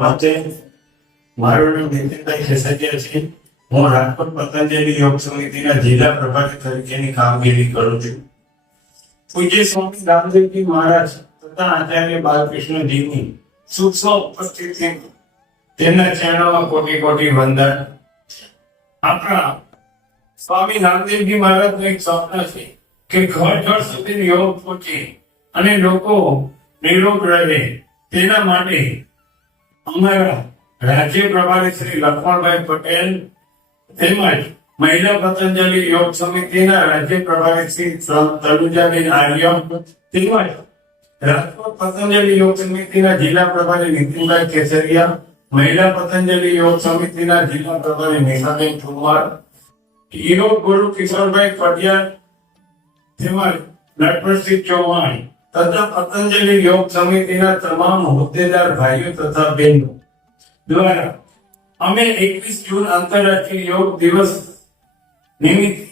માટે મારું નામ નીતિનભાઈ ખેસરિયા છે. હું રાજકોટ પતંજલિ યોગ સમિતિના જિલ્લા પ્રભારી તરીકેની કામગીરી કરું છું. પૂજ્ય સ્વામી રામદેવજી મહારાજ તથા આચાર્ય બાલકૃષ્ણજીની સૂક્ષ્મ ઉપસ્થિતિ તેમના ચરણોમાં કોટી કોટી વંદન. આપણા સ્વામી રામદેવજી મહારાજનું એક સ્વપ્ન છે કે ઘર ઘર સુધી યોગ પહોંચે અને લોકો નિરોગ રહે. તેના માટે અમારા રાજ્ય પ્રભારી શ્રી લક્ષ્મણભાઈ પટેલ તેમજ મહિલા પતંજલિ યોગ સમિતિના રાજ્ય પ્રભારી શ્રી તનુજાબેન આર્ય તેમજ રાજકોટ પતંજલિ યોગ સમિતિના જિલ્લા પ્રભારી નીતિનભાઈ કેસરિયા, મહિલા પતંજલિ યોગ સમિતિના જિલ્લા પ્રભારી નિશાબેન ઠુમર, યોગ ગુરુ કિશોરભાઈ પડિયાર તેમજ નટવરસિંહ ચૌહાણ તથા પતંજલિ યોગ સમિતિના તમામ હોદ્દેદાર ભાઈઓ તથા બહેનો દ્વારા અમે 21 જૂન આંતરરાષ્ટ્રીય યોગ દિવસ નિમિત્તે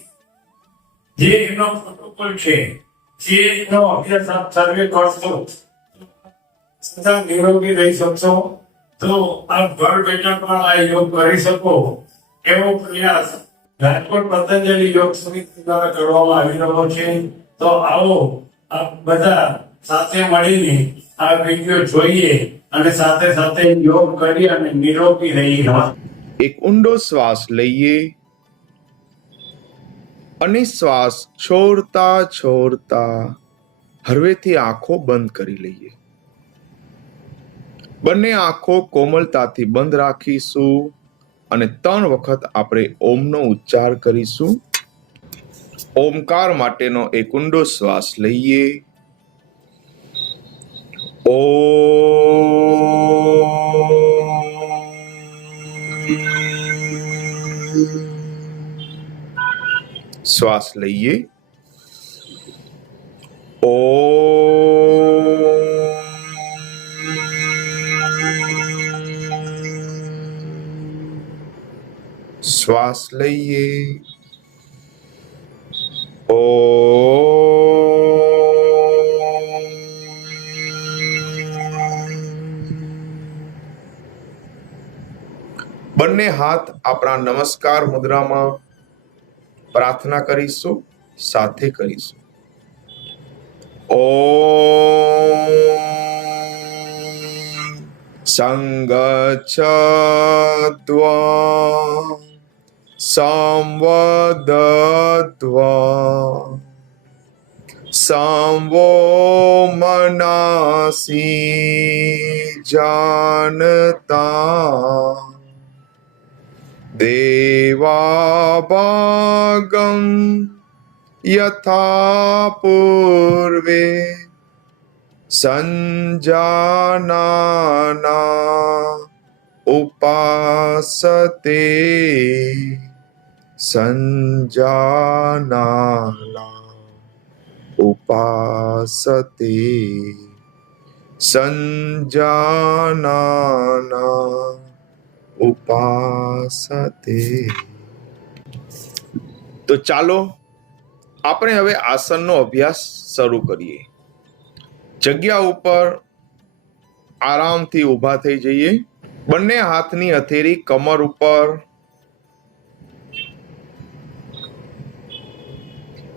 જે એનો પ્રોટોકોલ છે, જે એનો અભ્યાસ આપ સર્વે કરશો સદા નિરોગી રહી શકશો, તો આપ ઘર બેઠા પણ આ યોગ કરી શકો એવો પ્રયાસ રાજકોટ પતંજલિ યોગ સમિતિ દ્વારા કરવામાં આવી રહ્યો છે. તો આવો આપ બધા સાથે મળીને આ વિડીયો જોઈએ અને સાથે સાથે યોગ કરી અને નિરોગી રહીએ. એક ઊંડો શ્વાસ લઈએ અને શ્વાસ છોડતા છોડતા હળવેથી આંખો બંધ કરી લઈએ. બંને આંખો કોમળતાથી બંધ રાખીશું અને 3 વખત આપણે ઓમનો ઉચ્ચાર કરીશું. ઓમકાર માટેનો એક ઊંડો શ્વાસ લઈએ. શ્વાસ લઈએ. શ્વાસ લઈએ. બંને હાથ આપણા નમસ્કાર મુદ્રામાં પ્રાર્થના કરીશું, સાથે કરીશું. ઓમ સંગચ્છત્વા સંવદત્વા સંવો મનાસી જાનતા દેવાભાગં યથા પૂર્વે સંજાનાના ઉપાસતે સંજાનાના ઉપાસતે સંજાનાના ઉપાસતે. તો ચાલો આપણે હવે આસનનો અભ્યાસ શરૂ કરીએ. જગ્યા ઉપર આરામથી ઊભા થઈ જઈએ. બંને હાથની હથેળી કમર ઉપર.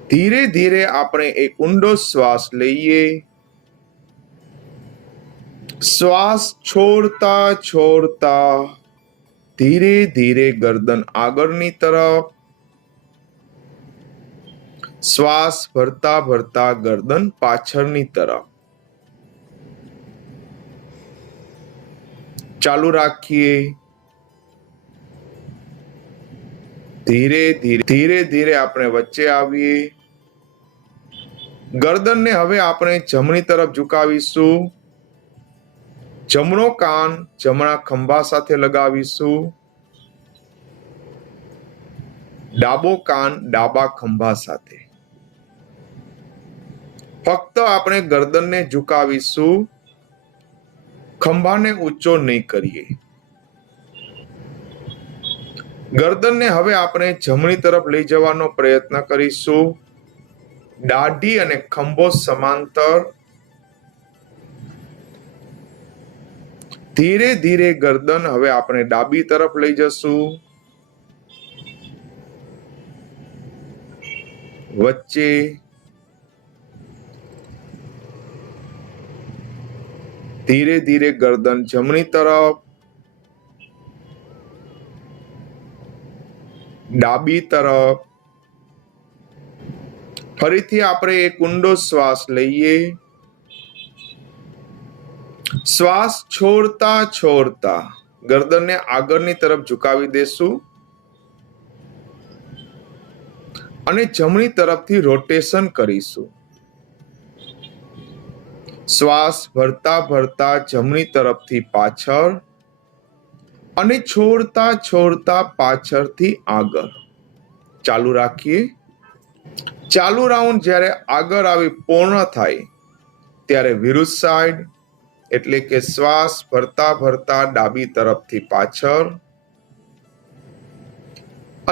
ધીરે ધીરે આપણે એક ઊંડો શ્વાસ લઈએ. શ્વાસ છોડતા છોડતા ધીરે ધીરે ગરદન આગળની તરફ. શ્વાસ ભરતા ભરતા ગરદન પાછળની તરફ. ચાલુ રાખીએ. ધીરે ધીરે ધીરે ધીરે આપણે વચ્ચે આવીએ. ગરદનને હવે આપણે જમણી તરફ ઝુકાવીશું. જમણો કાન જમણા ખંભા સાથે લગાવીશું. ડાબો કાન ડાબા ખંભા સાથે. ફક્ત આપણે ગરદનને ઝુકાવીશું, ખંભાને ઊંચો નહીં કરીએ. ગરદનને હવે આપણે જમણી તરફ લઈ જવાનો પ્રયત્ન કરીશું. દાઢી અને ખંભો સમાંતર. ધીરે ધીરે ગરદન હવે આપણે ડાબી તરફ લઈ જશું. વચ્ચે ધીરે ધીરે ગરદન જમણી તરફ, ડાબી તરફ. ફરીથી આપણે એક ઊંડો શ્વાસ લઈએ. શ્વાસ છોડતા છોડતા ગરદનને આગળની તરફ ઝુકાવી દેશું અને જમણી તરફથી રોટેશન કરીશું. શ્વાસ ભરતા ભરતા જમણી તરફથી પાછળ અને છોડતા છોડતા પાછળથી આગળ. ચાલુ રાખીએ. ચાલુ રાઉન્ડ જ્યારે આગળ આવી પૂર્ણ થાય ત્યારે વિરુદ્ધ સાઈડ, એટલે કે શ્વાસ ભરતા ભરતા ડાબી તરફથી પાછળ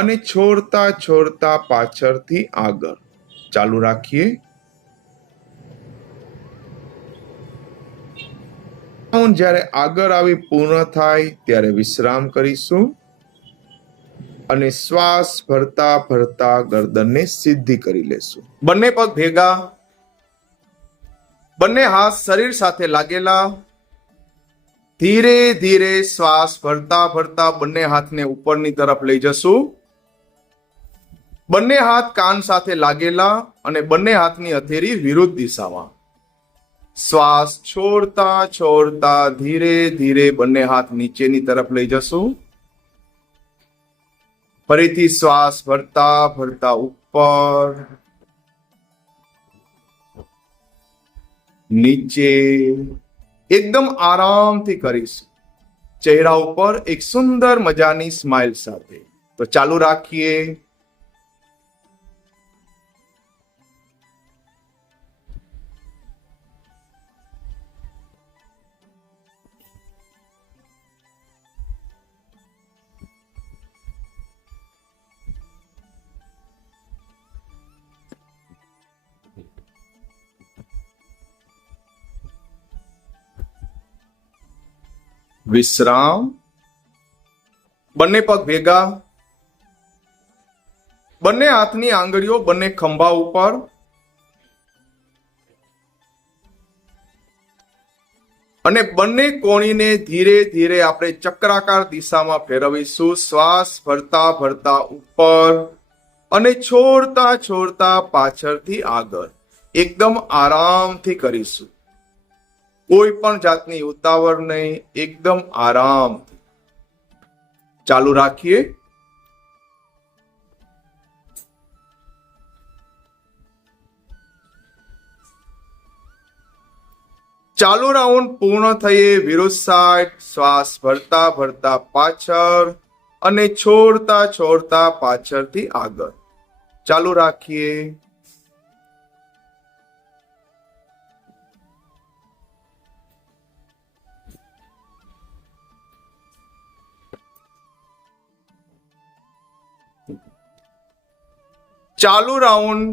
અને છોડતા છોડતા પાછળથી આગળ. ચાલુ રાખીએ. જ્યારે આગળ આવી પૂર્ણ થાય ત્યારે વિશ્રામ કરીશું અને શ્વાસ ભરતા ભરતા ગરદનને સીધી કરી લેશું. બંને પગ ભેગા, બંને હાથ શરીર સાથે લાગેલા. ધીરે ધીરે શ્વાસ ભરતા ભરતા બંને હાથને ઉપરની તરફ લઈ જશું. બંને હાથ કાન સાથે લાગેલા અને બંને હાથની હથેળી વિરુદ્ધ દિશામાં. શ્વાસ છોડતા છોડતા ધીરે ધીરે બંને હાથ નીચેની તરફ લઈ જશું. ફરીથી શ્વાસ ભરતા ભરતા ઉપર, નીચે. એકદમ આરામથી કરીશું, ચહેરા ઉપર એક સુંદર મજાની સ્માઇલ સાથે. તો ચાલુ રાખીએ. વિશ્રામ. બંને પગ ભેગા, બંને હાથની આંગળીઓ બંને ખંભા ઉપર. અને બંને કોણીને ધીરે ધીરે આપણે ચક્રાકાર દિશામાં ફેરવીશું. શ્વાસ ભરતા ભરતા ઉપર અને છોડતા છોડતા પાછળથી આગળ. એકદમ આરામથી કરીશું, કોઈ પણ જાતની ઉતાવળ નહીં, એકદમ આરામ. ચાલુ રાખીએ. ચાલુ રાઉન્ડ પૂર્ણ થયે વિરુદ્ધ સાઈડ. શ્વાસ ભરતા ભરતા પાછળ અને છોડતા છોડતા પાછળથી આગળ. ચાલુ રાખીએ. ચાલુ રાઉન્ડ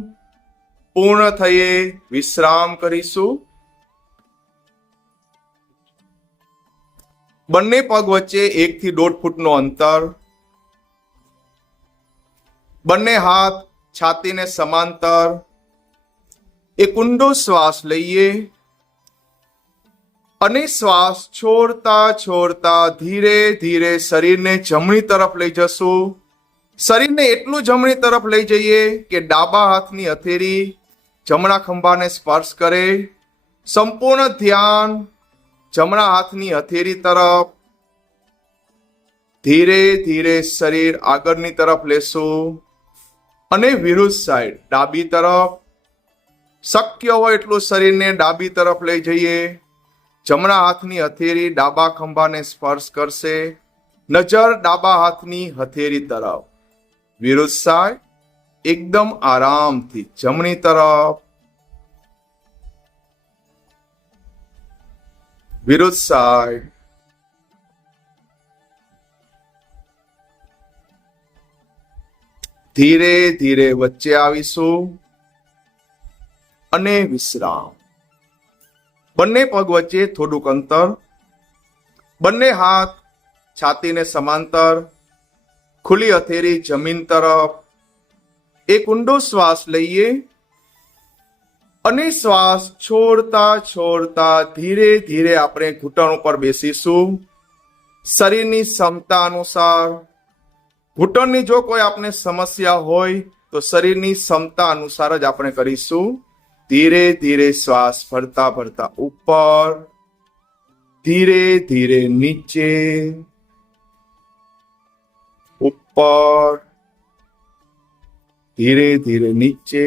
પૂર્ણ થયે વિશ્રામ કરીશું. બંને પગ વચ્ચે 1 થી 1.5 ફૂટનું અંતર. બંને હાથ છાતીને સમાંતર. એક ઊંડો શ્વાસ લઈએ અને શ્વાસ છોડતા છોડતા ધીરે ધીરે શરીરને જમણી તરફ લઈ જશું. શરીરને એટલું જમણી તરફ લઈ જઈએ કે ડાબા હાથની હથેળી જમણા ખંભાને સ્પર્શ કરે. સંપૂર્ણ ધ્યાન જમણા હાથની હથેળી તરફ. ધીરે ધીરે શરીર આગળની તરફ લેશું અને વિરુદ્ધ સાઈડ ડાબી તરફ. શક્ય હોય એટલું શરીરને ડાબી તરફ લઈ જઈએ. જમણા હાથની હથેળી ડાબા ખંભાને સ્પર્શ કરશે. નજર ડાબા હાથની હથેળી તરફ. વિરુદ્ધ સાઈડ એકદમ આરામથી જમણી તરફ. વિરુદ્ધ સાઈડ. ધીરે ધીરે વચ્ચે આવીશું અને વિશ્રામ. બંને પગ વચ્ચે થોડુંક અંતર. બંને હાથ છાતીને સમાંતર, ખુલ્લી હથેળી જમીન તરફ. એક ઊંડો શ્વાસ લઈએ અને શ્વાસ છોડતા છોડતા ધીરે ધીરે આપણે ઘૂંટણ ઉપર બેસીશું. શરીરની ક્ષમતા અનુસાર ઘૂંટણની જો કોઈ આપણે સમસ્યા હોય તો શરીરની ક્ષમતા અનુસાર જ આપણે કરીશું. ધીરે ધીરે શ્વાસ ભરતા ભરતા ઉપર, ધીરે ધીરે નીચે, ઉપર, ધીરે ધીરે નીચે,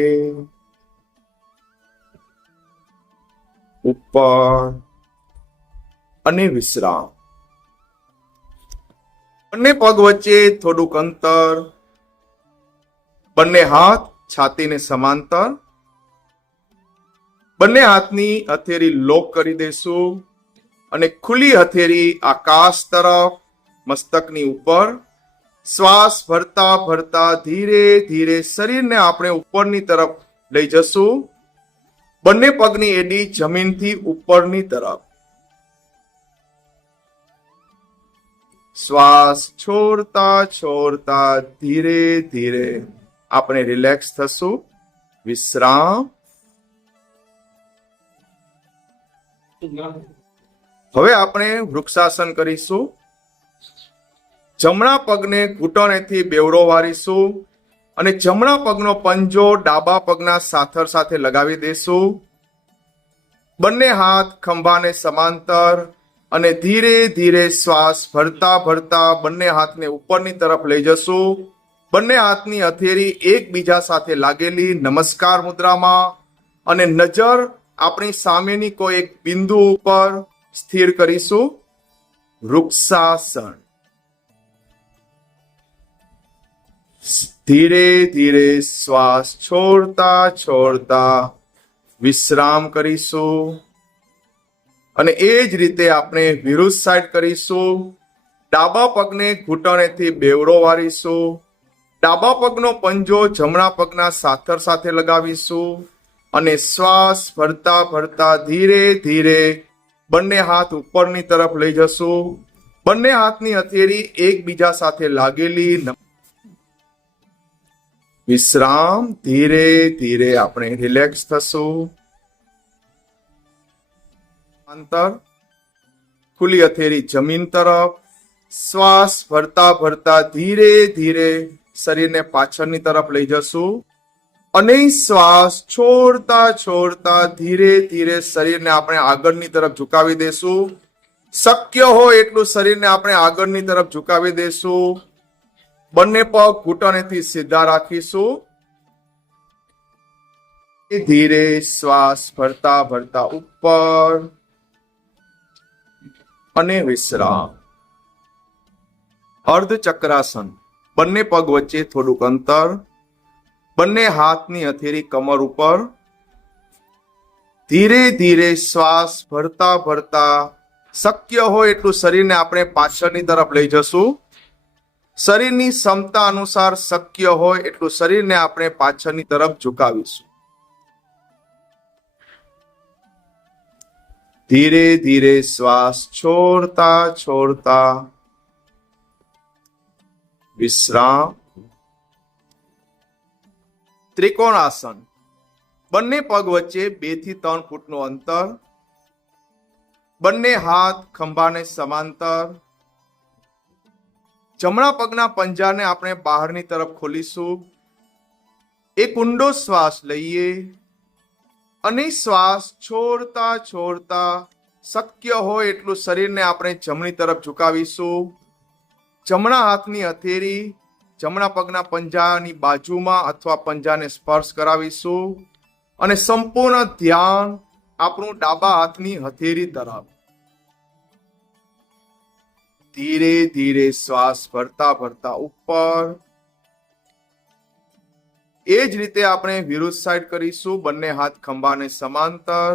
ઉપર અને વિશ્રામ. બંને પગ વચ્ચે થોડુંક અંતર, બંને હાથ છાતીને સમાંતર. બંને હાથની હથેળી લોક કરી દેશું અને ખુલ્લી હથેળી આકાશ તરફ, મસ્તકની ઉપર. શ્વાસ ભરતા ભરતા ધીરે ધીરે શરીરને આપણે ઉપરની તરફ લઈ જશું. બંને પગની એડી જમીનથી ઉપરની તરફ. શ્વાસ છોડતા છોડતા ધીરે ધીરે આપણે રિલેક્સ થશું. વિશ્રામ. હવે આપણે વૃક્ષાસન કરીશું. જમણા પગને ઘૂંટણેથી બેવડો વારીશું અને જમણા પગનો પંજો ડાબા પગના સાથર સાથે લગાવી દેશું. બંને હાથ ખંભાને સમાંતર અને ધીરે ધીરે શ્વાસ ભરતા ભરતા બંને હાથને ઉપરની તરફ લઈ જશું. બંને હાથની હથેળી એકબીજા સાથે લાગેલી નમસ્કાર મુદ્રામાં અને નજર આપણી સામેની કોઈ એક બિંદુ ઉપર સ્થિર કરીશું. વૃક્ષાસન. ધીરે ધીરે શ્વાસ છોડતા છોડતા વિશ્રામ કરીશું અને એ જ રીતે આપણે વિરુદ્ધ સાઈડ કરીશું. ડાબા પગને ઘૂંટણેથી બેવડો વારીશું. ડાબા પગનો પંજો જમણા પગના સાથર સાથે લગાવીશું અને શ્વાસ ભરતા ભરતા ધીરે ધીરે બંને હાથ ઉપરની તરફ લઈ જશું. બંને હાથની હથેળી એકબીજા સાથે લાગેલી. વિશ્રામ. ધીરે ધીરે આપણે રિલેક્સ થશું. અંતર, ખુલ્લી હથેળી જમીન તરફ. શ્વાસ ભરતા ભરતા ધીરે ધીરે શરીરને પાછળની તરફ લઈ જશું અને શ્વાસ છોડતા છોડતા ધીરે ધીરે શરીરને આપણે આગળની તરફ ઝુકાવી દેશું. શક્ય હોય એટલું શરીરને આપણે આગળની તરફ ઝુકાવી દેશું. બંને પગ ઘૂંટણેથી સીધા રાખીશું. ધીરે શ્વાસ ભરતા ભરતા ઉપર અને વિશ્રામ. અર્ધ ચક્રાસન. બંને પગ વચ્ચે થોડુંક અંતર. બંને હાથની હથેળી કમર ઉપર. ધીરે ધીરે શ્વાસ ભરતા ભરતા શક્ય હોય એટલું શરીરને આપણે પાછળની તરફ લઈ જશું. શરીરની ક્ષમતા અનુસાર શક્ય હોય એટલું શરીરને આપણે પાછળની તરફ ઝુકાવીશું. ધીરે ધીરે શ્વાસ છોડતા છોડતા વિશ્રામ. ત્રિકોણાસન. બંને પગ વચ્ચે 2 થી 3 ફૂટનું અંતર. બંને હાથ ખંભાને સમાંતર. જમણા પગના પંજાને આપણે બહારની તરફ ખોલીશું. એક ઊંડો શ્વાસ લઈએ અને શ્વાસ છોડતા છોડતા શક્ય હોય એટલું શરીરને આપણે જમણી તરફ ઝુકાવીશું. જમણા હાથની હથેળી જમણા પગના પંજાની બાજુમાં અથવા પંજાને સ્પર્શ કરાવીશું અને સંપૂર્ણ ધ્યાન આપણું ડાબા હાથની હથેળી તરફ. ધીરે ધીરે શ્વાસ ભરતા ભરતા ઉપર. એ જ રીતે આપણે વિરુદ્ધ સાઈડ કરીશું. બંને હાથ ખંભાને સમાંતર.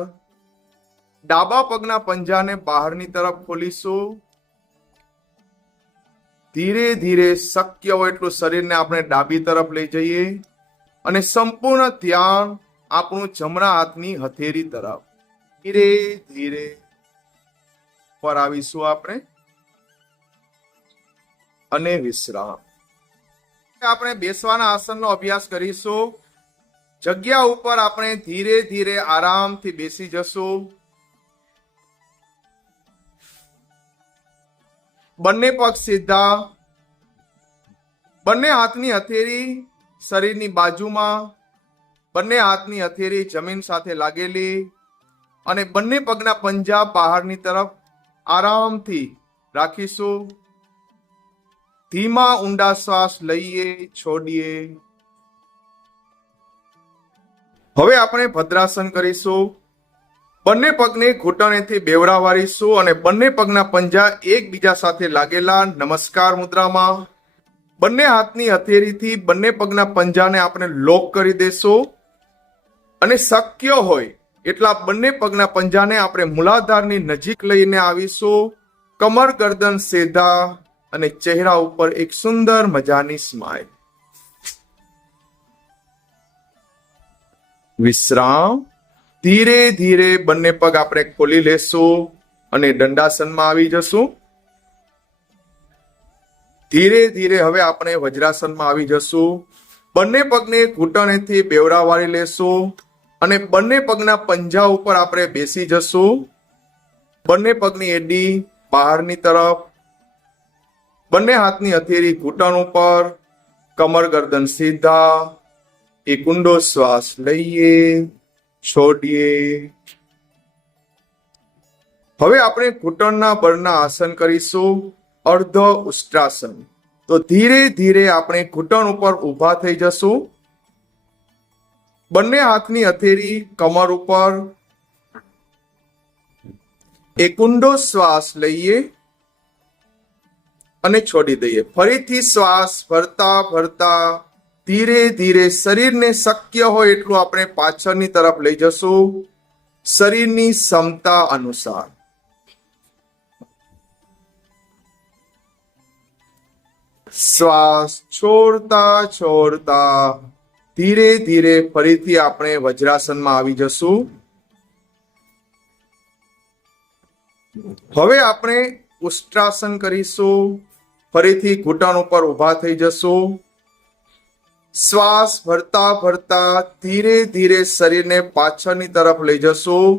ડાબા પગના પંજાને બહારની તરફ ખોલીશું. ધીરે ધીરે શક્ય હોય એટલું શરીરને આપણે ડાબી તરફ લઈ જઈએ અને સંપૂર્ણ ધ્યાન આપણું જમણા હાથની હથેળી તરફ. ધીરે ધીરે ઉપર આવીશું આપણે. અને વિશ્રામ. આપણે બેસવાના આસનનો અભ્યાસ કરીશું. જગ્યા ઉપર આપણે ધીરે ધીરે આરામથી બેસી જશું. બંને પગ સીધા, બંને હાથની હથેળી શરીરની બાજુમાં, બંને હાથની હથેળી જમીન સાથે લાગેલી અને બંને પગના પંજા બહારની તરફ આરામથી રાખીશું. ધીમા ઊંડા શ્વાસ લઈએ, છોડીએ. હવે આપણે ભદ્રાસન કરીશું. બંને પગને ઘૂંટણેથી બેવડા વાળીશું અને બંને પગના પંજા એકબીજા સાથે લાગેલા નમસ્કાર મુદ્રામાં. બંને હાથની હથેળીથી બંને પગના પંજાને આપણે લોક કરી દેશું અને શક્ય હોય એટલા બંને પગના પંજાને આપણે મૂલાધારની નજીક લઈને આવીશું. કમર ગરદન સીધા અને ચહેરા ઉપર એક સુંદર મજાની સ્માઇલ. વિશ્રામ. ધીરે ધીરે બંને પગ આપણે ખોલી લેશું અને દંડાસનમાં આવી જશું. ધીરે ધીરે હવે આપણે વજ્રાસનમાં આવી જશું. બંને પગને ઘૂંટણેથી બેવડા વાળી લેશું અને બંને પગના પંજા ઉપર આપણે બેસી જશું. બંને પગની એડી બહારની તરફ, બંને હાથની હથેળી ઘૂંટણ ઉપર, કમર ગરદન સીધા. એક ઊંડો શ્વાસ લઈએ, છોડીએ. હવે આપણે ઘૂંટણના બળના આસન કરીશું, અર્ધ ઉષ્ટ્રાસન. તો ધીરે ધીરે આપણે ઘૂંટણ ઉપર ઊભા થઈ જશું. બંને હાથની હથેળી કમર ઉપર. એક ઊંડો શ્વાસ લઈએ અને છોડી દઈએ. ફરીથી શ્વાસ ભરતા ભરતા ધીરે ધીરે શરીરને શક્ય હોય એટલું આપણે પાછળની તરફ લઈ જશું, શરીરની ક્ષમતા અનુસાર. શ્વાસ છોડતા છોડતા ધીરે ધીરે ફરીથી આપણે વજ્રાસનમાં આવી જશું. હવે આપણે ઉષ્ટ્રાસન કરીશું. ફરીથી ઘૂંટણ ઉપર ઊભા થઈ જશું. શ્વાસ ભરતા ભરતા ધીરે ધીરે શરીરને પાછળની તરફ લઈ જશું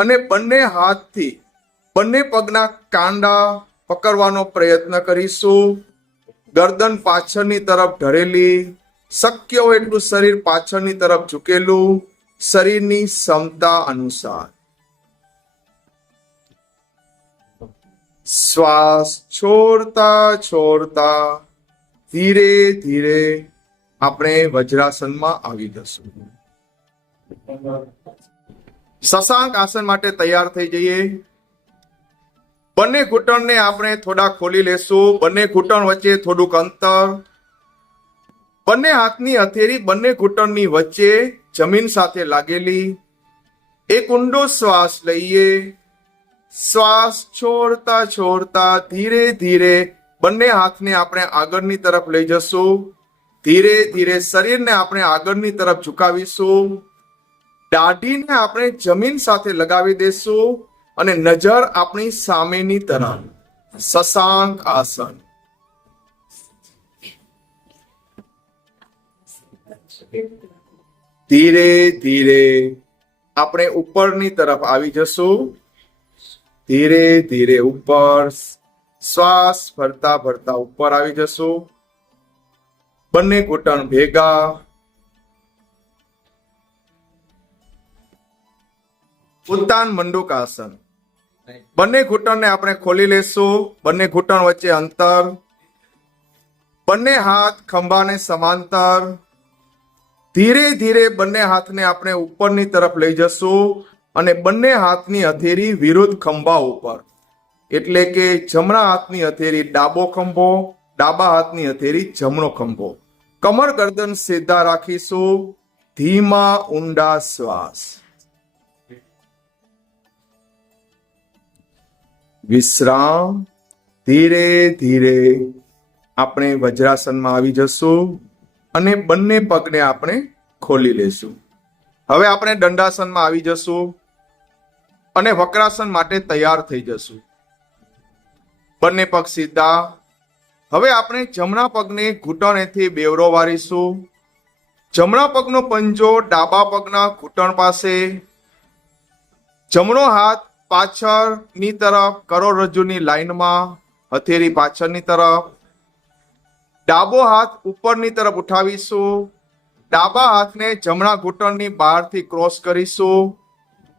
અને બંને હાથથી બંને પગના કાંડા પકડવાનો પ્રયત્ન કરીશું. ગરદન પાછળની તરફ ઢળેલી, શક્ય હોય એટલું શરીર પાછળની તરફ ઝૂકેલું, શરીરની ક્ષમતા અનુસાર. શ્વાસ છોડતા છોડતા ધીરે ધીરે આપણે વજ્રાસનમાં આવી જશું. શશાંક આસન માટે તૈયાર થઈ જઈએ. બંને ઘૂંટણને આપણે થોડા ખોલી લેશું. બંને ઘૂંટણ વચ્ચે થોડુંક અંતર. બંને હાથની હથેળી બંને ઘૂંટણની વચ્ચે જમીન સાથે લાગેલી. એક ઊંડો શ્વાસ લઈએ. શ્વાસ છોડતા છોડતા ધીરે ધીરે બંને હાથને આપણે આગળની તરફ લઈ જશું. ધીરે ધીરે શરીરને આપણે આગળની તરફ ઝુકાવીશું. દાઢીને આપણે જમીન સાથે લગાવી દેશું અને નજર આપણી સામેની તરફ. શશાંક આસન. ધીરે ધીરે આપણે ઉપરની તરફ આવી જશું. ધીરે ધીરે ઉપર. શ્વાસ ભરતા ભરતા ઉપર આવી જશું. બંને ઘૂંટણ ભેગા. ઉત્તાન મંડુક આસન. બંને ઘૂંટણને આપણે ખોલી લેશું. બંને ઘૂંટણ વચ્ચે અંતર. બંને હાથ ખંભાને સમાંતર. ધીરે ધીરે બંને હાથને આપણે ઉપરની તરફ લઈ જશું અને બંને હાથની હથેળી વિરુદ્ધ ખંભા ઉપર, એટલે કે જમણા હાથની હથેળી ડાબો ખંભો, ડાબા હાથની હથેળી જમણો ખંભો. કમર ગરદન સીધા રાખીશું. ધીમા ઊંડા શ્વાસ. વિશ્રામ. ધીરે ધીરે આપણે વજ્રાસનમાં આવી જશું અને બંને પગને આપણે ખોલી લેશું. હવે આપણે દંડાસનમાં આવી જશું અને વક્રાસન માટે તૈયાર થઈ જશું. બંને પગ સીધા, હવે આપણે જમણા પગને ઘૂંટણેથી બેવરો વારીશું. જમણા પગનો પંજો ડાબા પગના ઘૂંટણ પાસે, જમણો હાથ પાછળની તરફ કરોડરજ્જુની લાઈનમાં, હથેળી પાછળની તરફ. ડાબો હાથ ઉપરની તરફ ઉઠાવીશું. ડાબા હાથને જમણા ઘૂંટણની બહારથી ક્રોસ કરીશું.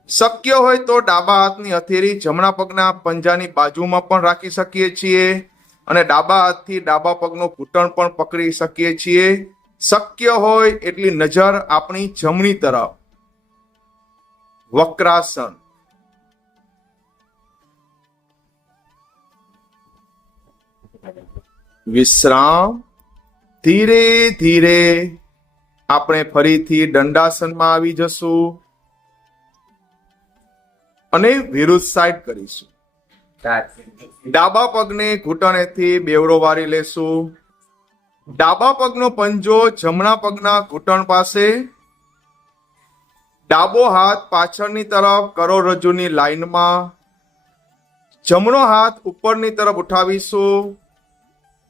શક્ય હોય તો ડાબા હાથની હથેળી જમણા પગના પંજાની બાજુમાં પણ રાખી શકીએ છીએ અને ડાબા હાથથી ડાબા પગનો ઘૂંટણ પણ પકડી શકીએ છીએ. શક્ય હોય એટલી નજર આપણી જમણી તરફ. વક્રાસન. વિશ્રામ. ધીરે ધીરે આપણે ફરીથી દંડાસનમાં આવી જશું અને વિરુદ્ધ સાઈડ કરીશું. ડાબા પગને ઘૂંટણેથી બેવડો વારી લેશું. ડાબા પગનો પંજો જમણા પગના ઘૂંટણ પાસે, ડાબો હાથ પાછળની તરફ કરોડરજ્જુની લાઈનમાં, જમણો હાથ ઉપરની તરફ ઉઠાવીશું.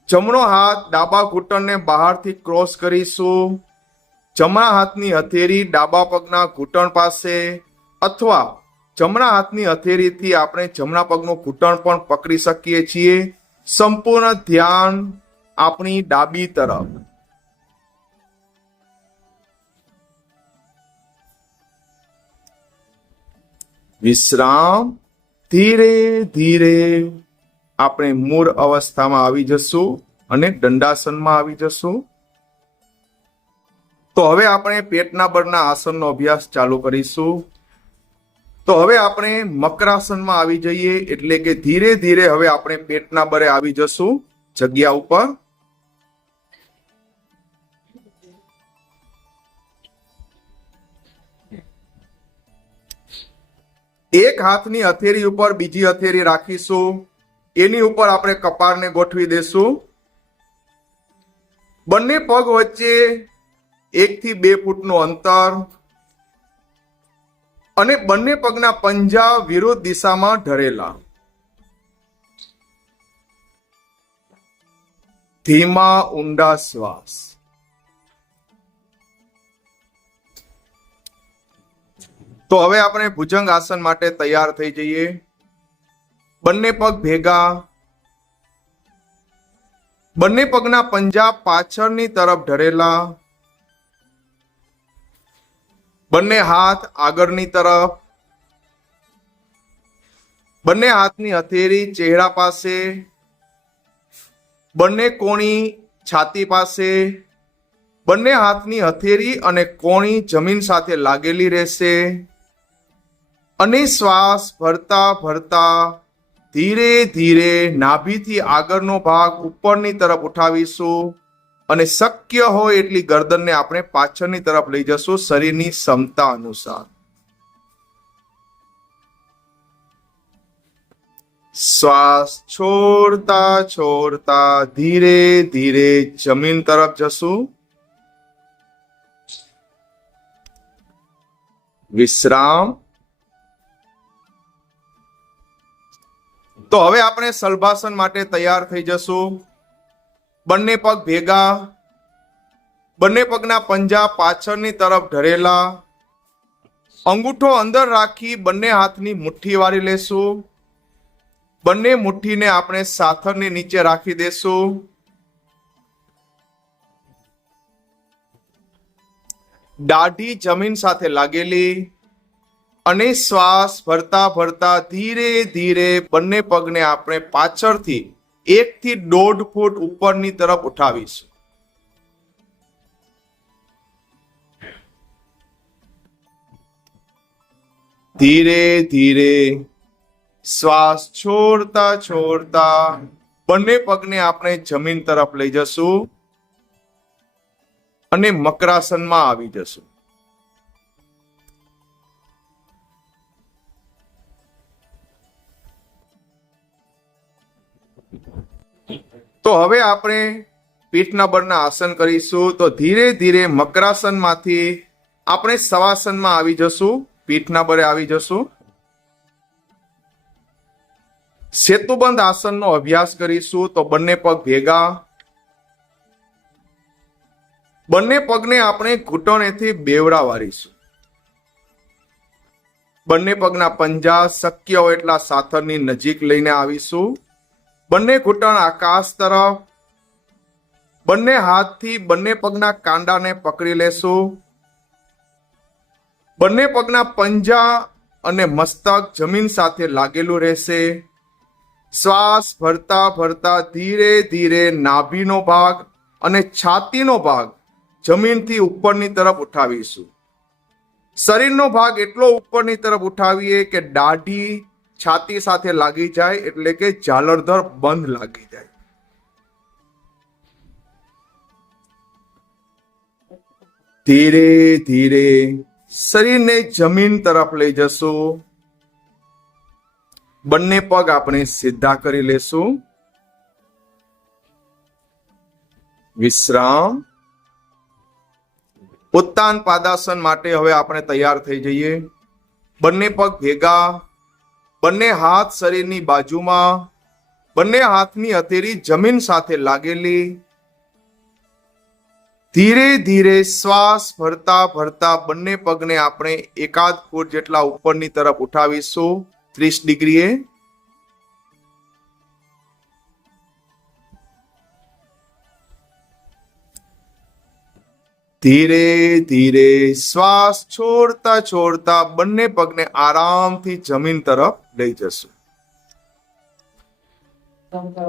જમણો હાથ ડાબા ઘૂંટણને બહારથી ક્રોસ કરીશું. જમણા હાથની હથેળી ડાબા પગના ઘૂંટણ પાસે અથવા જમણા હાથની હથેળીથી આપણે જમણા પગનું ઘૂંટણ પણ પકડી શકીએ છીએ. સંપૂર્ણ ધ્યાન આપણી ડાબી તરફ. વિશ્રામ. ધીરે ધીરે આપણે મૂળ અવસ્થામાં આવી જશું અને દંડાસનમાં આવી જશું. તો હવે આપણે પેટના બળના આસનનો અભ્યાસ ચાલુ કરીશું. તો હવે આપણે મકરાસનમાં આવી જઈએ, એટલે કે ધીરે ધીરે હવે આપણે પેટના બળે આવી જશું જગ્યા ઉપર. એક હાથની હથેળી ઉપર બીજી હથેળી રાખીશું. એની ઉપર આપણે કપાળને ગોઠવી દેશું. બંને પગ વચ્ચે 1 થી 2 ફૂટનું અંતર અને બંને પગના પંજા વિરુદ્ધ દિશામાં ઢળેલા. ધીમા ઊંડા શ્વાસ. તો હવે આપણે ભુજંગ આસન માટે તૈયાર થઈ જઈએ. બંને પગ ભેગા, બંને પગના પંજા પાછળની તરફ ઢળેલા, બંને હાથ આગળની તરફ, બંને હાથની હથેળી ચહેરા પાસે, બંને કોણી છાતી પાસે. બંને હાથની હથેળી અને કોણી જમીન સાથે લાગેલી રહેશે અને શ્વાસ ભરતા ભરતા ધીરે ધીરે નાભીથી આગળનો ભાગ ઉપરની તરફ ઉઠાવીશું અને શક્ય હોય એટલી ગરદનને આપણે પાછળની તરફ લઈ જશું શરીરની ક્ષમતા અનુસાર. શ્વાસ છોડતા છોડતા ધીરે ધીરે જમીન તરફ જશું. વિશ્રામ. તો હવે આપણે સલભાસન માટે તૈયાર થઈ જશું. બંને પગ ભેગા, બંને પગના પંજા પાછળની તરફ ઢળેલા, અંગૂઠો અંદર રાખી બંને હાથની મુઠ્ઠી વાળી લેશું. બંને મુઠ્ઠીને આપણે સાથળની નીચે રાખી દેશું. દાઢી જમીન સાથે લાગેલી અને શ્વાસ ભરતા ભરતા ધીરે ધીરે બંને પગને આપણે પાછળથી 1 થી 1.5 ફૂટ ઉપરની તરફ ઉઠાવીશું. ધીરે ધીરે શ્વાસ છોડતા છોડતા બંને પગને આપણે જમીન તરફ લઈ જશું અને મકરાસનમાં આવી જશું. તો હવે આપણે પીઠના બળના આસન કરીશું. તો ધીરે ધીરે મકરાસનમાંથી આપણે શવાસનમાં આવી જશું, પીઠના બળે આવી જશું. સેતુબંધ આસનનો અભ્યાસ કરીશું. તો બંને પગ ભેગા, બંને પગને આપણે ઘૂંટણેથી બેવડા વાળીશું. બંને પગના પંજા શક્ય હોય એટલા સાથળની નજીક લઈને આવીશું. બંને ઘૂંટણ આકાશ તરફ, બંને હાથથી બંને પગના કાંડાને પકડી લેશું. બંને પગના પંજા અને મસ્તક જમીન સાથે લાગેલું રહેશે. શ્વાસ ભરતા ભરતા ધીરે ધીરે નાભીનો ભાગ અને છાતીનો ભાગ જમીનથી ઉપરની તરફ ઉઠાવીશું. શરીરનો ભાગ એટલો ઉપરની તરફ ઉઠાવીએ કે દાઢી છાતી સાથે લાગી જાય, એટલે કે ઝાલરધર બંધ લાગી જાય. ધીરે ધીરે શરીરને જમીન તરફ લઈ જશું. બંને પગ આપણે સીધા કરી લેશું. વિશ્રામ. ઉત્તાન પાદાસન માટે હવે આપણે તૈયાર થઈ જઈએ. બંને પગ ભેગા, બંને હાથ શરીરની બાજુમાં, બંને હાથની હથેળી જમીન સાથે લાગેલી. ધીરે ધીરે શ્વાસ ભરતા ભરતા બંને પગને આપણે એકાદ ફૂટ જેટલા ઉપરની તરફ ઉઠાવીશું, 30 ડિગ્રીએ. ધીરે ધીરે શ્વાસ છોડતા છોડતા બંને પગને આરામથી જમીન તરફ લઈ જશું.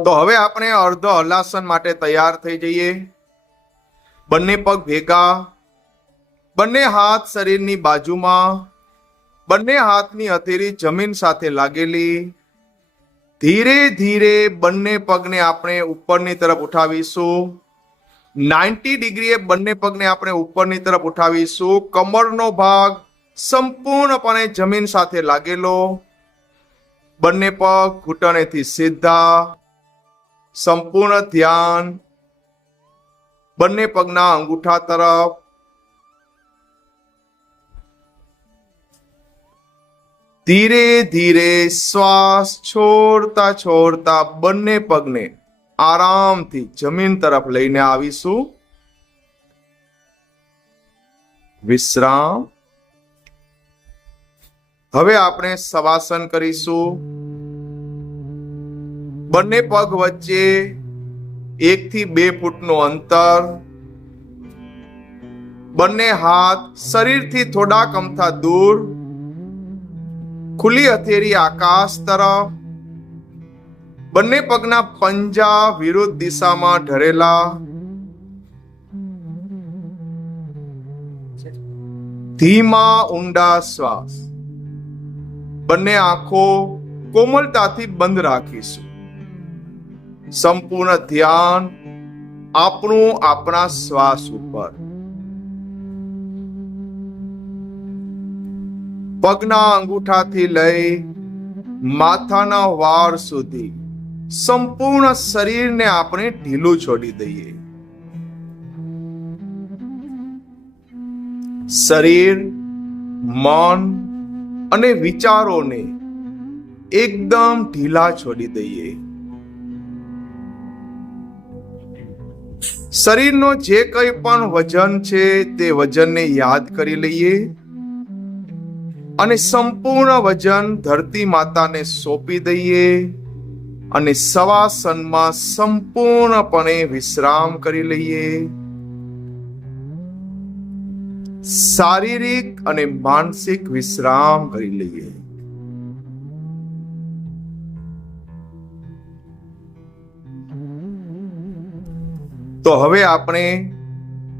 તો હવે આપણે અર્ધ હલાસન માટે તૈયાર થઈ જઈએ. બંને પગ ભેગા, બંને હાથ શરીરની બાજુમાં, બંને હાથની હથેળી જમીન સાથે લાગેલી. ધીરે ધીરે બંને પગને આપણે ઉપરની તરફ ઉઠાવીશું. 90 ડિગ્રીએ બંને પગને આપણે ઉપરની તરફ ઉઠાવીશું. કમરનો ભાગ સંપૂર્ણપણે જમીન સાથે લાગેલો. બંને પગ ઘૂંટણેથી સીધા. સંપૂર્ણ ધ્યાન બંને પગના અંગૂઠા તરફ. ધીરે ધીરે શ્વાસ છોડતા છોડતા બંને પગને આરામથી જમીન તરફ લઈને આવીશું. વિશ્રામ. હવે આપણે શવાસન કરીશું. બંને પગ વચ્ચે 1 થી 2 ફૂટનું અંતર. બંને હાથ શરીરથી થોડાક અમથા દૂર. ખુલ્લી હથેળી આકાશ તરફ. બંને પગના પંજા વિરુદ્ધ દિશામાં ઢળેલા. ધીમા ઊંડા શ્વાસ. બંને આંખો કોમળતાથી બંધ રાખીશું. સંપૂર્ણ ધ્યાન આપણું આપણા શ્વાસ ઉપર. પગના અંગૂઠાથી લઈ માથાના વાળ સુધી સંપૂર્ણ શરીરને આપણે ઢીલું છોડી દઈએ. શરીર, મન અને વિચારોને એકદમ ઢીલા છોડી દઈએ. શરીરનો જે કંઈ પણ વજન છે તે વજનને યાદ કરી લઈએ અને સંપૂર્ણ વજન ધરતી માતાને સોંપી દઈએ અને શવાસનમાં સંપૂર્ણપણે વિશ્રામ કરી લઈએ. શારીરિક અને માનસિક વિશ્રામ કરી લઈએ. તો હવે આપણે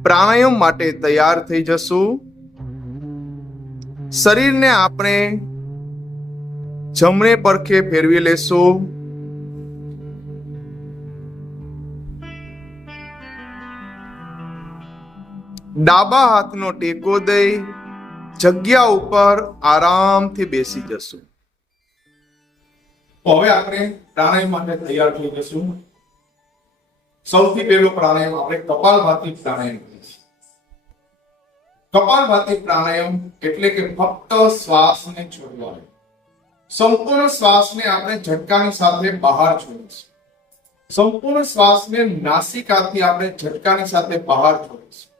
પ્રાણાયામ માટે તૈયાર થઈ જશું. શરીરને આપણે જમણે પડખે ફેરવી લેશું. ડાબા હાથનો ટેકો દઈ જગ્યા ઉપર આરામથી બેસી જશું. હવે આપણે પ્રાણાયામ માટે તૈયાર થઈ જશું. સૌથી પહેલો પ્રાણાયામ આપણે કપાલભાતિ પ્રાણાયામ કરીએ છીએ. કપાલભાતિ પ્રાણાયામ એટલે કે ફક્ત શ્વાસને છોડવાનો. સંપૂર્ણ શ્વાસને આપણે ઝટકાની સાથે બહાર છોડીશું. સંપૂર્ણ શ્વાસને નાસિકાથી આપણે ઝટકાની સાથે બહાર છોડીશું.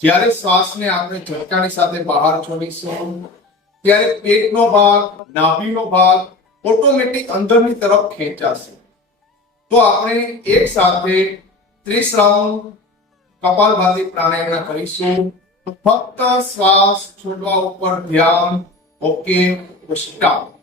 જ્યારે શ્વાસને આપણે ઝટકાની સાથે બહાર છોડીશું ત્યારે પેટનો ભાગ, નાભીનો ભાગ ઓટોમેટિક અંદરની તરફ ખેંચાશે. તો આપણે એક સાથે 30 રાઉન્ડ કપાલભાતિ પ્રાણાયામ કરીશું. તો ફક્ત શ્વાસ છોડવા ઉપર ધ્યાન. Okay, start.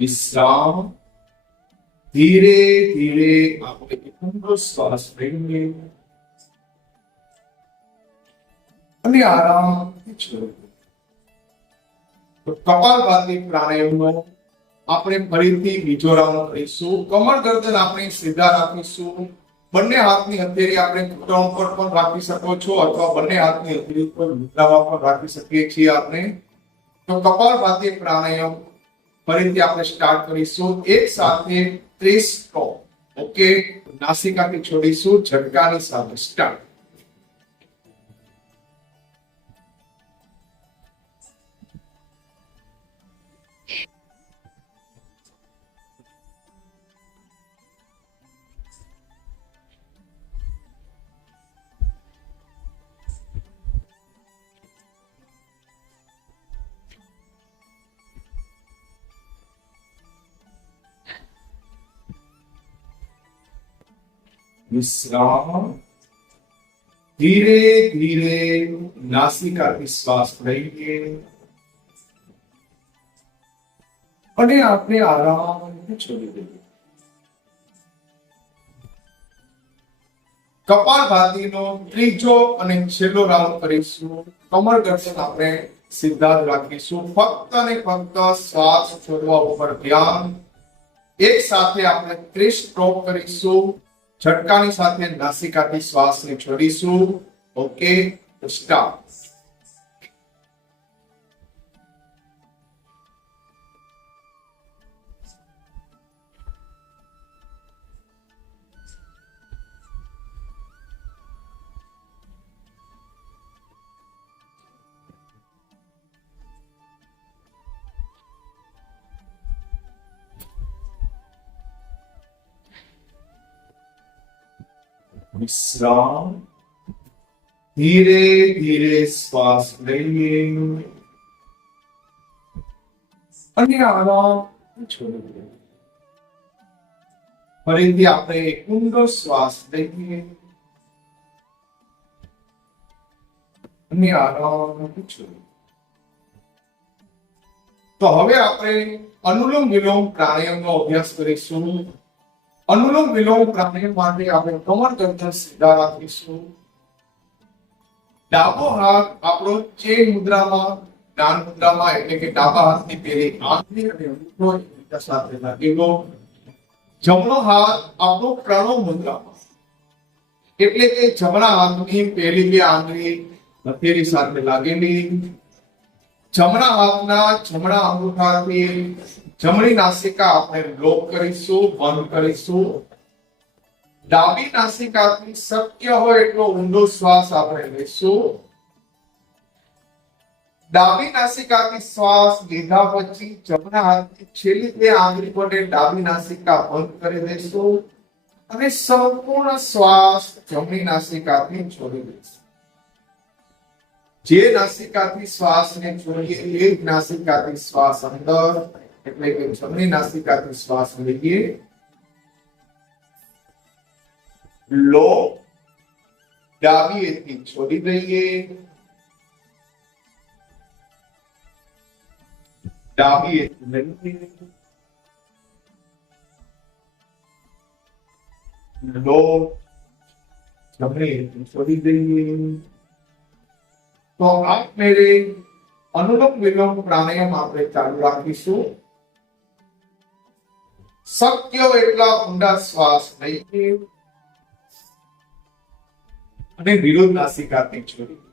વિશ્રામ. ધીરે ધીરે આપણે ઊંડો શ્વાસ લઈએ અને આરામથી છોડીએ. તો કપાલભાતિ પ્રાણાયામનો આપણે ફરીથી બીજો રાઉન્ડ કરીશું. કમર ગરદન આપણે સીધા રાખીશું. બંને હાથની હથેળી આપણે ઘૂંટણ ઉપર પણ રાખી શકો છો અથવા બંને હાથની હથેળી ઉપર મુદ્રામાં પણ રાખી શકીએ છીએ આપણે. તો કપાલભાતિ પ્રાણાયામ ફરીથી આપણે સ્ટાર્ટ કરીશું. એક સાથે 30 સ્ટોપ. ઓકે, નાસિકાથી છોડીશું ઝટકાની સાથે. સ્ટાર્ટ. વિશ્રામ. ધીરે ધીરે નાસિકાથી શ્વાસ લઈએ અને આપણે આરામથી છોડી દઈએ. કપાલભાતિનો ત્રીજો અને છેલ્લો રાઉન્ડ કરીશું. કમર ગર્દન આપણે સીધા જ રાખીશું. ફક્ત ને ફક્ત શ્વાસ છોડવા ઉપર ધ્યાન. એક સાથે આપણે 30 સ્ટ્રોક કરીશું. ઝટકાની સાથે નાસિકાથી શ્વાસને છોડીશું. Okay, start. વિશ્રામ. ધીરે ધીરે શ્વાસ લઈએ અને આરામ છોડીએ. ફરીથી આપણે એક ઊંડો શ્વાસ લઈએ અને આરામ છોડીએ. તો હવે આપણે અનુલોમ વિલોમ પ્રાણાયામનો અભ્યાસ કરીશું. અનુલોમ વિલોમ પ્રાણાયામ માટે આપણે કમર ગર્દન સીધા રાખીશું. ડાબો હાથ આપણો ચેન મુદ્રામાં, જ્ઞાન મુદ્રામાં એટલે કે ડાબા હાથની પેલી આંગળી અને અંગૂઠો એકબીજા સાથે લાગેલો. જમણો હાથ આપણો પ્રણવ મુદ્રામાં એટલે કે જમણા હાથની પેલી બે આંગળી હથેળી સાથે લાગેલી. જમણા હાથના જમણા અંગૂઠાથી જમણી નાસિકા આપણે લોક કરીશું, બંધ કરીશું. ડાબી નાસિકાથી શક્ય હોય એટલો ઊંડો શ્વાસ આપણે લઈશું. ડાબી નાસિકાથી શ્વાસ લીધા પછી જમણા હાથની છેલ્લી બે આંગળી વડે ડાબી નાસિકા બંધ કરી દઈશું અને સંપૂર્ણ શ્વાસ જમણી નાસિકાથી છોડી દઈશું. જે નાસિકાથી શ્વાસને છોડીએ એ જ નાસિકાથી શ્વાસ અંદર એટલે કે જમણી નાસિકાથી શ્વાસ લઈએ. લો. ડાબી એથી છોડી દઈએ. ડાબી એથી લઈએ. લો. જમણી એથી છોડી દઈએ. તો આપમેળે અનુલોમ વિલોમ પ્રાણાયામ આપણે ચાલુ રાખીશું. શક્ય એટલા ઊંડા શ્વાસ લઈએ અને વિરુદ્ધ નાસિકાથી છોડીએ.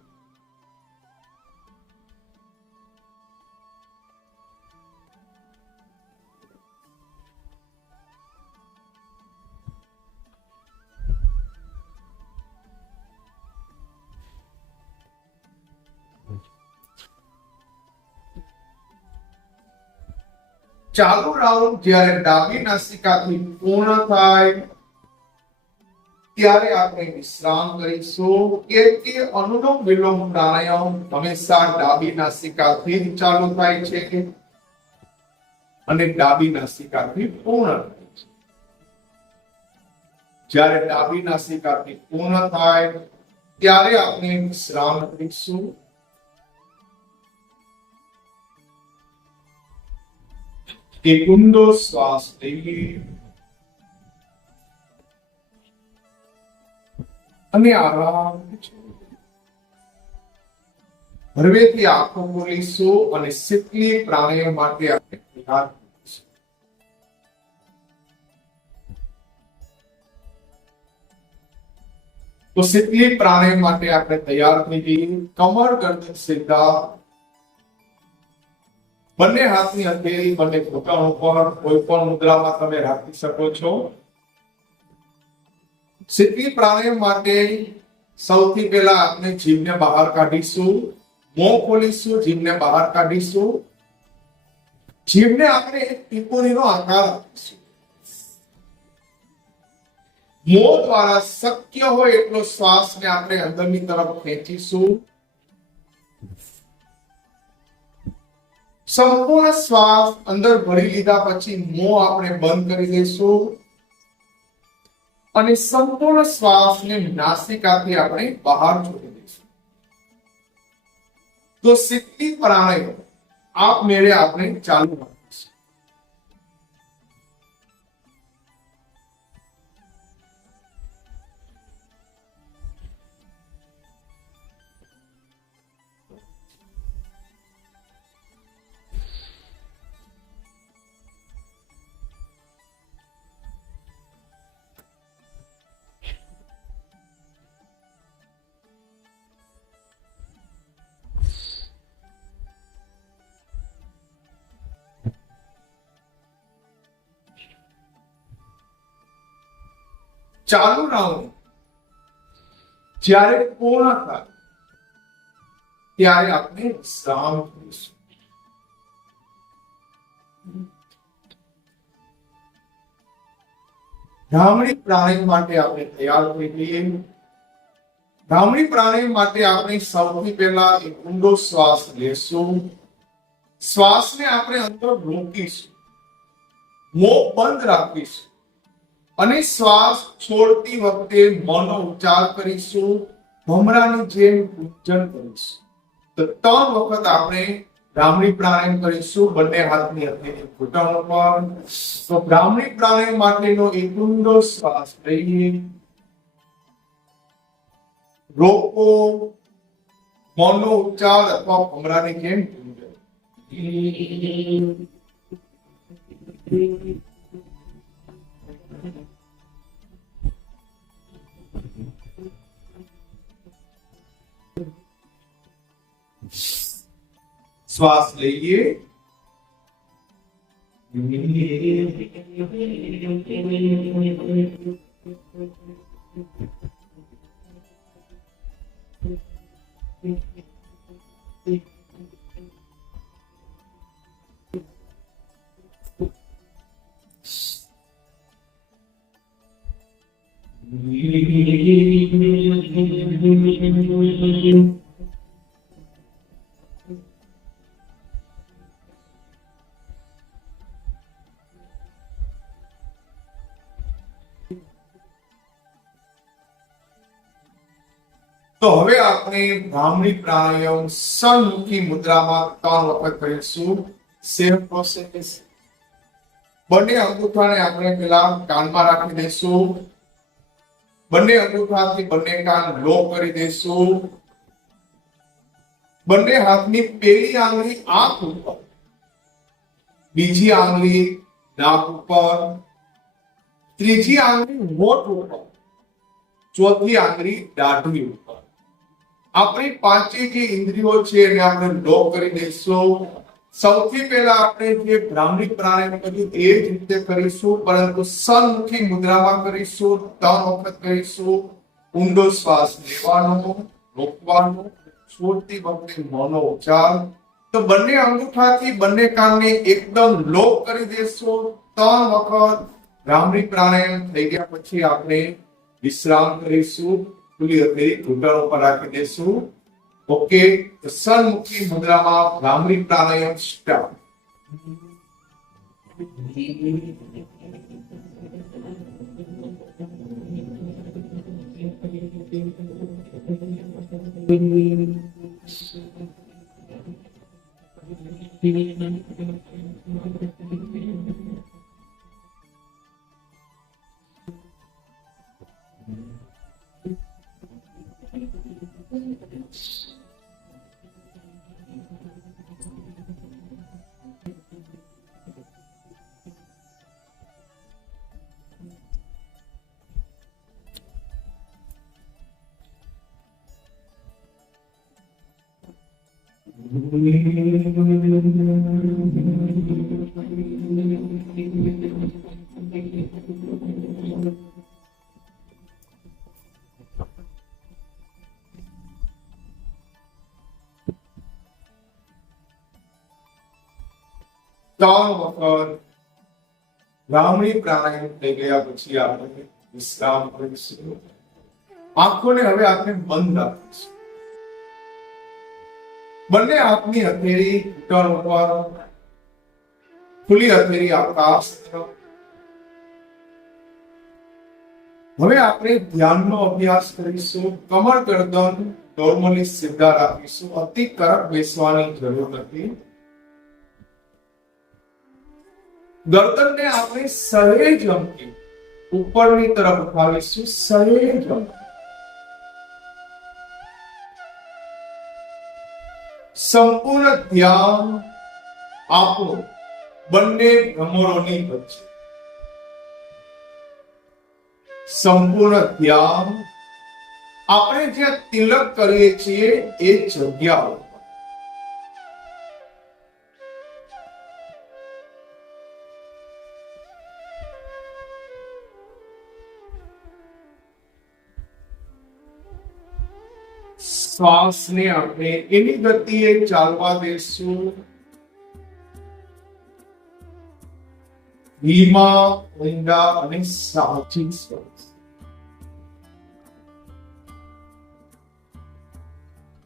ચાલુ રાઉન્ડ જ્યારે ડાબી નાસિકાથી પૂર્ણ થાય ત્યારે આપણે વિશ્રામ કરીશું. કે અનુલોમ વિલોમ પ્રાણાયામ હંમેશા ડાબી નાસિકાથી જ ચાલુ થાય છે અને ડાબી નાસિકાથી પૂર્ણ થાય છે. જ્યારે ડાબી નાસિકાથી પૂર્ણ થાય ત્યારે આપણે વિશ્રામ કરીશું. એક ઊંડો શ્વાસ લઈએ અને આરામથી છોડીએ. હળવેથી આંખો ખોલીશું અને શીતલી પ્રાણાયામ માટે આપણે તૈયાર કરીશું. તો શીતલી પ્રાણાયામ માટે આપણે તૈયાર થઈ જઈએ. કમર ગરદન સીધા, બંને હાથની હથેળી બંને ઘૂંટણ ઉપર કોઈ પણ મુદ્રામાં તમે રાખી શકો છો. શીતલી પ્રાણાયામ માટે સૌથી પહેલા આપણે જીભને બહાર કાઢીશું, મોં ખોલીશું, જીભને બહાર કાઢીશું. જીભને આપણે એક ટીપુરીનો આકાર આપીશું. મોં દ્વારા શક્ય હોય એટલો શ્વાસને આપણે અંદરની તરફ ખેંચીશું. સંપૂર્ણ શ્વાસ અંદર ભરી લીધા પછી મોં આપણે બંધ કરી દઈશું અને સંપૂર્ણ શ્વાસને નાસિકાથી આપણે બહાર છોડી દઈશું. તો શીતલી પ્રાણાયામ આપમેળે આપણે ચાલુ રાખીશું. ચાલુ રાઉન્ડ જ્યારે પૂર્ણ થાય ત્યારે આપણે વિશ્રામ કરીશું. ભ્રામરી પ્રાણાયામ માટે આપણે તૈયાર થઈ જઈએ. ભ્રામરી પ્રાણાયામ માટે આપણે સૌથી પહેલા એક ઊંડો શ્વાસ લેશું. શ્વાસને આપણે અંદર રોકીશું, મોં બંધ રાખીશું અને શ્વાસ છોડતી વખતે મોંનો ઉચ્ચાર કરીશું. ભમરાની જેમ ગુંજન કરીશું. તો 3 વખત આપણે ભ્રામરી પ્રાણાયામ કરીશું બંને હાથની હથેળી ઘૂંટણ ઉપર. તો ભ્રામરી પ્રાણાયામ માટેનો એક ઊંડો શ્વાસ લઈએ, રોકો, મોંનો ઉચ્ચાર અથવા ભમરાની જેમ ગુંજન. શ્વાસ લઈએ, તો હવે આપણે ભ્રામરી પ્રાણાયામ સન્મુખી મુદ્રામાં 3 વખત કરીશું. Same process. બંને અંગૂઠાને આપણે પેલા કાનમાં રાખી દઈશું. બંને અંગૂઠાથી બંને કાન લોક કરી દઈશું. બંને હાથની પેલી આંગળી આંખ ઉપર, બીજી આંગળી નાક ઉપર ત્રીજી આંગળી હોઠ ઉપર, ચોથી આંગળી દાઢી ઉપર. આપણી પાંચે જે ઇન્દ્રિયો છે એને આપણે લોક કરી દઈશું. સૌથી પહેલા આપણે જે ભ્રામરી પ્રાણાયામ કર્યું એ જ રીતે કરીશું, પરંતુ સન્મુખી મુદ્રામાં કરીશું. 3 વખત કરીશું. ઊંડો શ્વાસ લેવાનો, રોકવાનો, છોડતી વખતે મોંનો ઉચ્ચાર. તો બંને અંગૂઠાથી બંને કાનને એકદમ લોક કરી દેશું. 3 વખત ભ્રામરી પ્રાણાયામ થઈ ગયા પછી આપણે વિશ્રામ કરીશું. ખુલ્લી હથેળી ઘૂંટણ ઉપર રાખી દેશું. ઓકે, તો સન્મુખી મુદ્રામાં ભ્રામરી પ્રાણાયામ સ્ટાર્ટ. ભ્રામરી પ્રાણાયામ થઈ ગયા પછી આપણે વિશ્રામ કરીશું. આંખોને હવે આપણે બંધ રાખીશું. બંને હાથની હથેળી ઘૂંટણ ઉપર, ખુલ્લી હથેળી આકાશ તરફ. હવે આપણે ધ્યાનનો અભ્યાસ કરીશું. કમર ગરદન નોર્મલી સીધા રાખીશું. અતિ કડક બેસવાની જરૂર નથી. ગરદનને આપણે સહેજ અમથી ઉપરની તરફ ઉઠાવીશું. સહેજ અમથી. સંપૂર્ણ ધ્યાન આપણું બંને ભ્રમરોની વચ્ચે. સંપૂર્ણ ધ્યાન આપણે જ્યાં તિલક કરીએ છીએ એ જગ્યા ઉપર. શ્વાસને આપણે એની ગતિએ ચાલવા દેશું. ધીમા, ઊંડા અને સાચી શ્વાસ.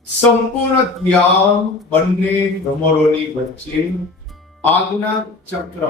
સંપૂર્ણ ધ્યાન બંને ભ્રમરોની વચ્ચે આજ્ઞા ચક્ર.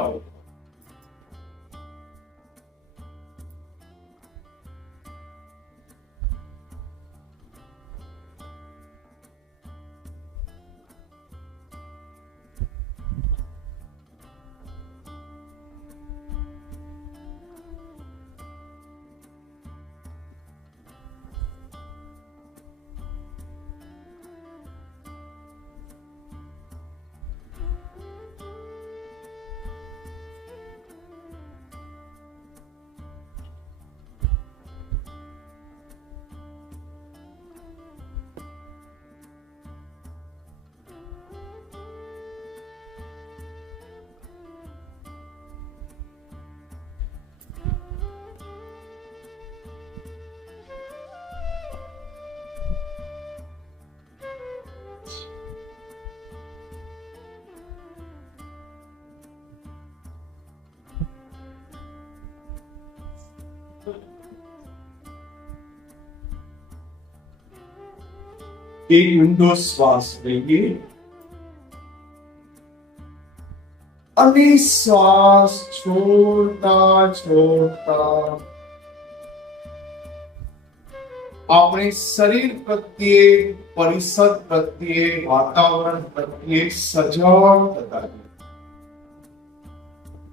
એક ઊંડો શ્વાસ લઈએ અને શ્વાસ છોડતા આપણે શરીર પ્રત્યે, પરિસર પ્રત્યે, વાતાવરણ પ્રત્યે સજાગ થતા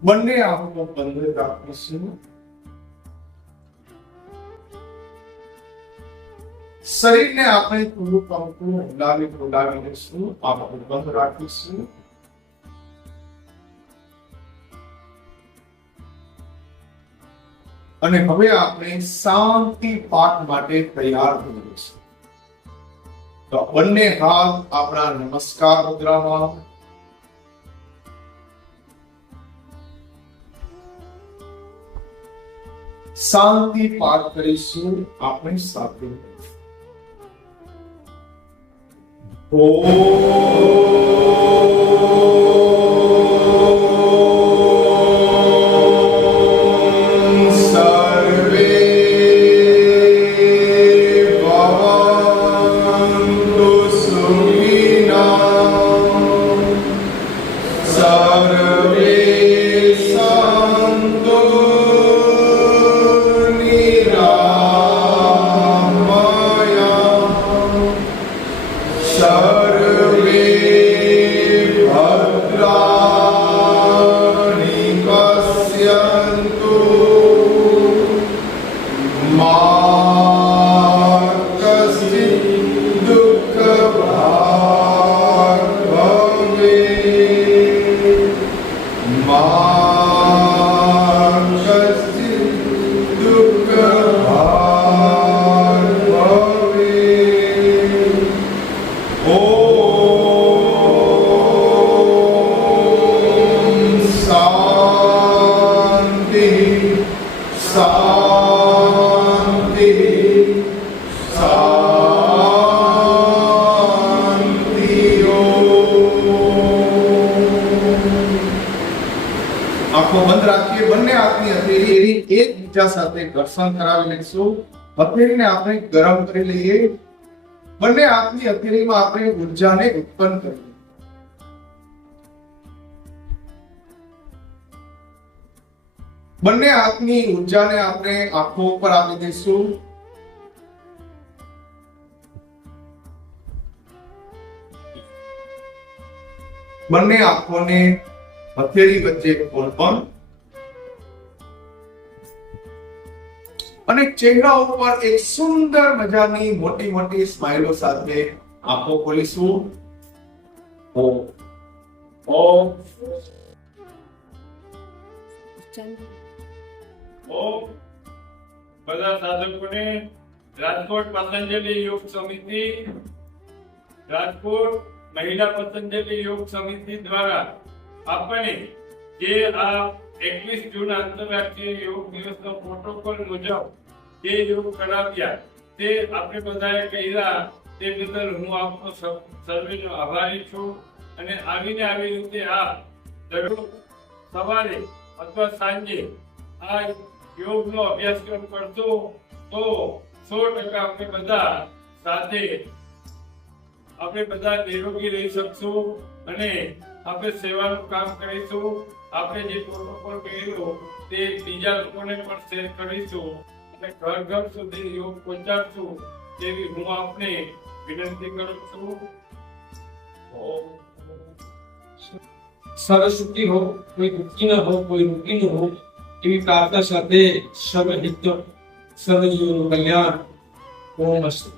બંને આંખો બંધ રાખીશું. શરીરને આપણે થોડું હલાવી લઈશું. આંખો બંધ રાખીશું. અને હવે આપણે શાંતિ પાઠ માટે તૈયાર થઈ જઈશું. તો બંને હાથ આપણા નમસ્કાર મુદ્રામાં, શાંતિ પાઠ કરીશું આપણે સાથે. આંખો બંધ રાખીએ, બંને હાથની હથેળી એકબીજા સાથે ઘર્ષણ કરાવી લઈશું. હથેળીને આપણે ગરમ કરી લઈએ. બંને હાથની હથેળીમાં આપણે ઉર્જાને ઉત્પન્ન કરીએ. બંને હાથની ઉર્જાને આપણે આંખો ઉપર આપી દઈશું. બંને આંખોને હથેળી વચ્ચે કોલપણ અને ચહેરા ઉપર એક સુંદર મજાની મોટી મોટી સ્માઈલો સાથે આંખો ખોલીશું. ઓમ ઓમ ઓમ. બધા સાધકોને રાજકોટ પતંજલિ યોગ સમિતિ, રાજકોટ મહિલા પતંજલિ યોગ સમિતિ દ્વારા આપણે જે આ 21 જૂન આંતરરાષ્ટ્રીય યોગ દિવસનો પ્રોટોકોલ મુજબ જે યોગ કરાવ્યા તે આપણે બધાએ કર્યા, તે બદલ હું આપનો સર્વેનો આભારી છું. અને આવી રીતે આપ દરરોજ સવારે અથવા સાંજે આ યોગનો અભ્યાસક્રમ કરશો તો 100% આપણે બધા નિરોગી રહી શકશું અને આપણે સેવાનું કામ કરીશું. આપણે જે પ્રોટોકોલ કર્યો તે બીજા લોકોને પણ શેર કરીશું અને ઘર ઘર સુધી યોગ પહોંચાડશું તેવી હું આપને વિનંતી કરું છું. સરસ્વતી હો, કોઈ દુઃખી ન હો, કોઈ રૂપી ન હો, એવી પ્રાર્થના સાથે સર્વ હિત સર્વજીવનું કલ્યાણ. ઓમ અસ્તુ.